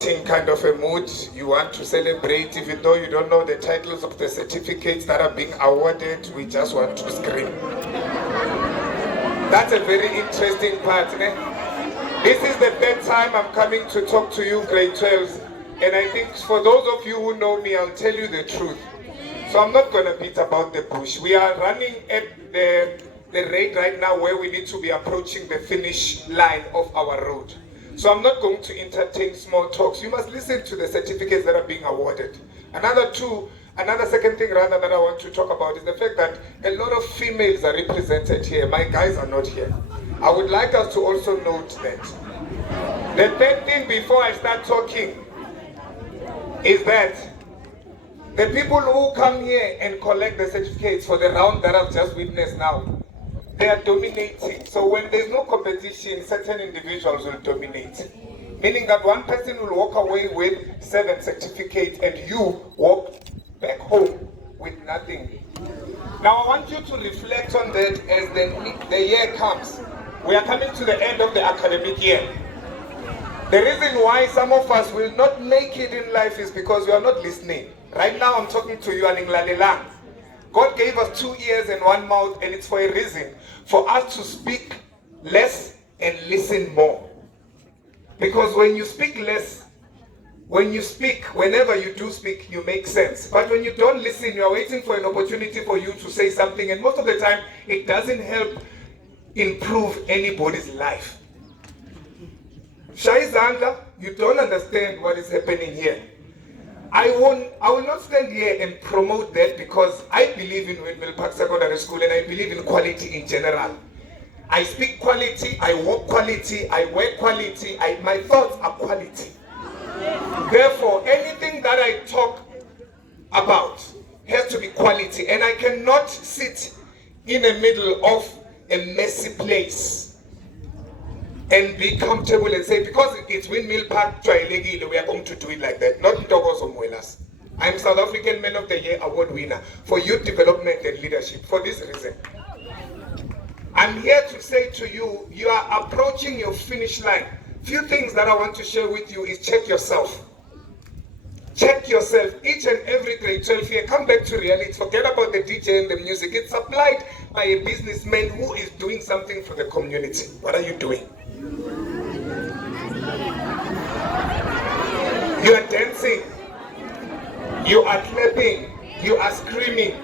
kind of a mood. You want to celebrate, even though you don't know the titles of the certificates that are being awarded. We just want to scream. That's a very interesting part. This is the third time I'm coming to talk to you, grade 12s. And I think for those of you who know me, I'll tell you the truth. So I'm not going to beat about the bush. We are running at the rate right now where we need to be approaching the finish line of our road. So I'm not going to entertain small talks. You must listen to the certificates that are being awarded. Another second thing rather that I want to talk about is the fact that a lot of females are represented here. My guys are not here. I would like us to also note that. The third thing before I start talking is that the people who come here and collect the certificates for the round that I've just witnessed now, they are dominating. So when there's no competition, certain individuals will dominate. Meaning that one person will walk away with 7 certificates and you walk back home with nothing. Now I want you to reflect on that as the year comes. We are coming to the end of the academic year. The reason why some of us will not make it in life is because we are not listening. Right now I'm talking to you, Aninglalela. God gave us 2 ears and 1 mouth, and it's for a reason. For us to speak less and listen more. Because when you speak less, whenever you do speak, you make sense. But when you don't listen, you are waiting for an opportunity for you to say something, and most of the time, it doesn't help improve anybody's life. Shai Zanga, you don't understand what is happening here. I will not stand here and promote that because I believe in Windmill Park Secondary School and I believe in quality in general. I speak quality, I walk quality, I wear quality, my thoughts are quality. Therefore, anything that I talk about has to be quality, and I cannot sit in the middle of a messy place and be comfortable and say, because it's Windmill Park, we are going to do it like that. Not Ntokozo Mwelase. I'm South African Man of the Year award winner for youth development and leadership for this reason. I'm here to say to you, you are approaching your finish line. Few things that I want to share with you is check yourself. Check yourself. Each and every grade 12 here, come back to reality. Forget about the DJ and the music. It's supplied by a businessman who is doing something for the community. What are you doing? You are dancing, you are clapping, you are screaming.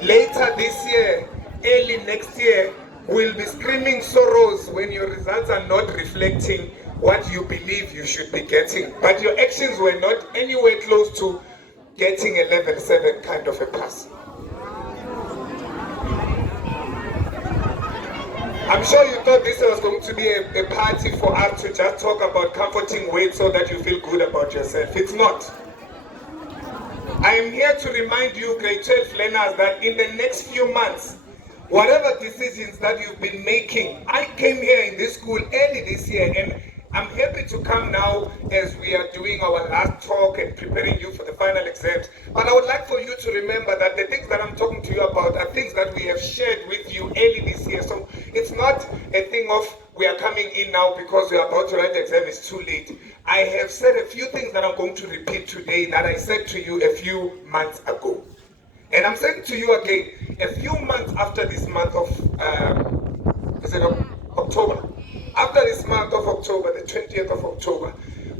Later this year, early next year, we'll be screaming sorrows when your results are not reflecting what you believe you should be getting. But your actions were not anywhere close to getting a level 7 kind of a pass. I'm sure you thought this was going to be a party for us to just talk about comforting weight so that you feel good about yourself. It's not. I am here to remind you, grade 12 learners, that in the next few months, whatever decisions that you've been making, I came here in this school early this year, and I'm happy to come now as we are doing our last talk and preparing you for the final exams. But I would like for you to remember that the things that I'm talking to you about are things that we have shared with you early this year. So it's not a thing of we are coming in now because we are about to write the exam, it's too late. I have said a few things that I'm going to repeat today that I said to you a few months ago. And I'm saying to you again, a few months after this month of October. After this month of October, the 20th of October,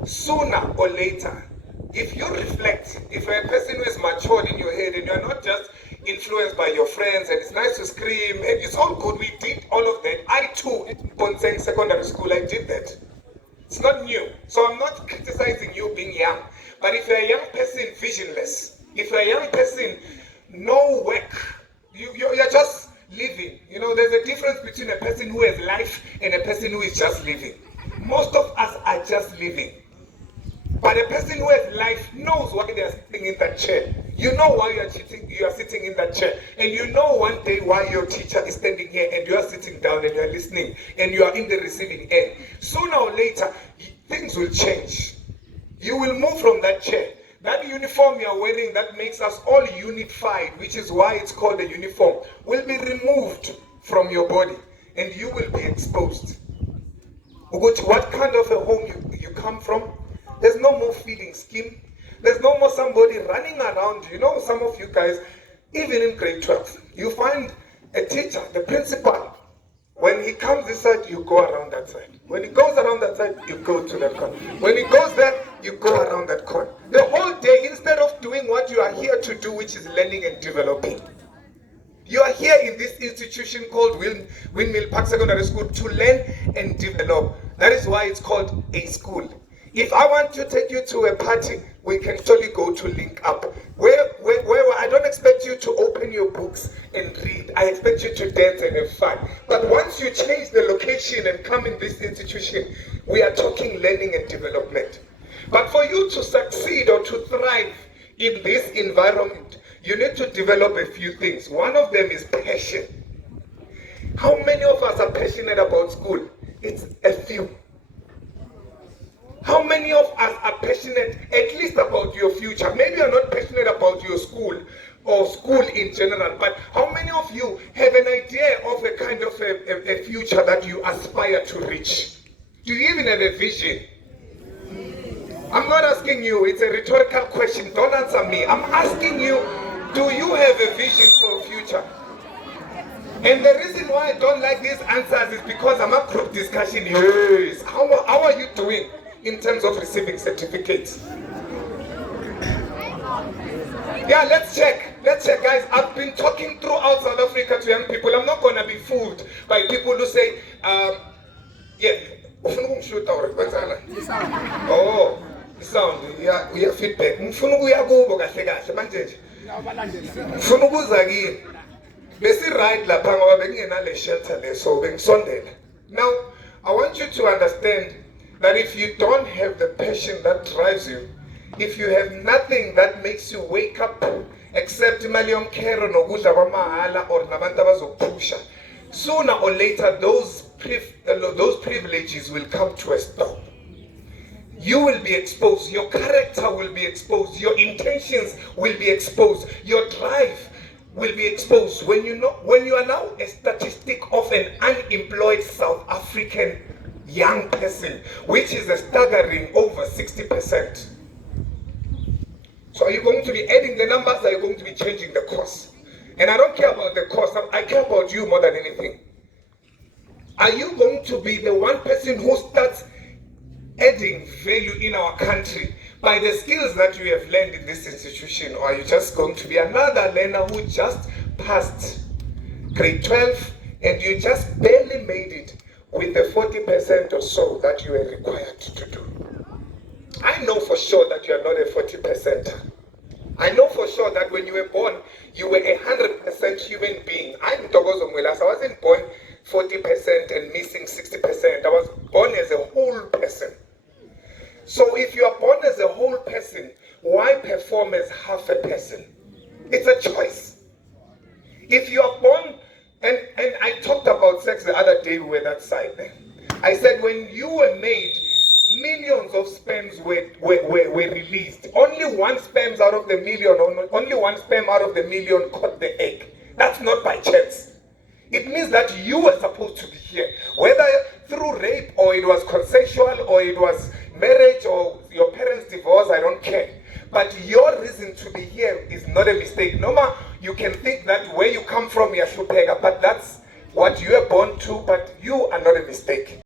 sooner or later, if you reflect, if you're a person who is matured in your head and you're not just influenced by your friends and it's nice to scream and it's all good, we did all of that. I too, in Bonseng Secondary School, I did that. It's not new. So I'm not criticizing you being young. But if you're a young person visionless, if you're a young person, no work, you're just living. You know, there's a difference between a person who has life and a person who is just living. Most of us are just living. But a person who has life knows why they are sitting in that chair. You know why you are sitting in that chair. And you know one day why your teacher is standing here and you are sitting down and you are listening and you are in the receiving end. Sooner or later, things will change. You will move from that chair. That uniform you are wearing that makes us all unified, which is why it's called a uniform, will be removed from your body and you will be exposed. What kind of a home you come from, There's no more feeding scheme. There's no more somebody running around. You know, some of you guys, even in grade 12, you find a teacher, the principal, when he comes this side, you go around that side. When he goes around that side, you go to that corner. When he goes there, you go around that corner. The whole day, instead of doing what you are here to do, which is learning and developing. You are here in this institution called Windmill Park Secondary School to learn and develop. That is why it's called a school. If I want to take you to a party, we can surely go to link up. Where I don't expect you to open your books and read. I expect you to dance and have fun. But once you change the location and come in this institution, we are talking learning and development. But for you to succeed or to thrive in this environment, you need to develop a few things. One of them is passion. How many of us are passionate about school? It's a few. How many of us are passionate at least about your future? Maybe you're not passionate about your school or school in general, but how many of you have an idea of a kind of a future that you aspire to reach? Do you even have a vision? I'm not asking you, it's a rhetorical question, don't answer me. I'm asking you, do you have a vision for a future? And the reason why I don't like these answers is because I'm a group discussion. Yes. How are you doing in terms of receiving certificates? Yeah, let's check. Let's check, guys. I've been talking throughout South Africa to young people. I'm not going to be fooled by people who say, yeah, oh, sound, yeah, we have feedback. Now, I want you to understand that if you don't have the passion that drives you, if you have nothing that makes you wake up except malion care no gudla kwamahala or nabantu abazokupusha, sooner or later those privileges will come to a stop. You will be exposed, your character will be exposed, your intentions will be exposed, your drive will be exposed. When you are now a statistic of an unemployed South African young person, which is a staggering over 60%. So are you going to be adding the numbers, or are you going to be changing the course? And I don't care about the course, I care about you more than anything. Are you going to be the one person who starts adding value in our country by the skills that you have learned in this institution, or are you just going to be another learner who just passed grade 12 and you just barely made it with the 40% or so that you are required to do? I know for sure that you are not a 40%. I know for sure that when you were born, you were 100% human being. I'm Ntokozo Mwelase. I wasn't born 40% and missing 60%. I was born as a whole person. So if you are born as a whole person, why perform as half a person? It's a choice. If you are born, and I talked about sex the other day, we were that side there. I said when you were made, millions of sperms were released. Only one sperm out of the million caught the egg. That's not by chance. It means that you were supposed to be here. Whether through rape, or it was consensual, or it was marriage, or your parents' divorce, I don't care. But your reason to be here is not a mistake. No matter, you can think that where you come from, you're Shupega, but that's what you are born to, but you are not a mistake.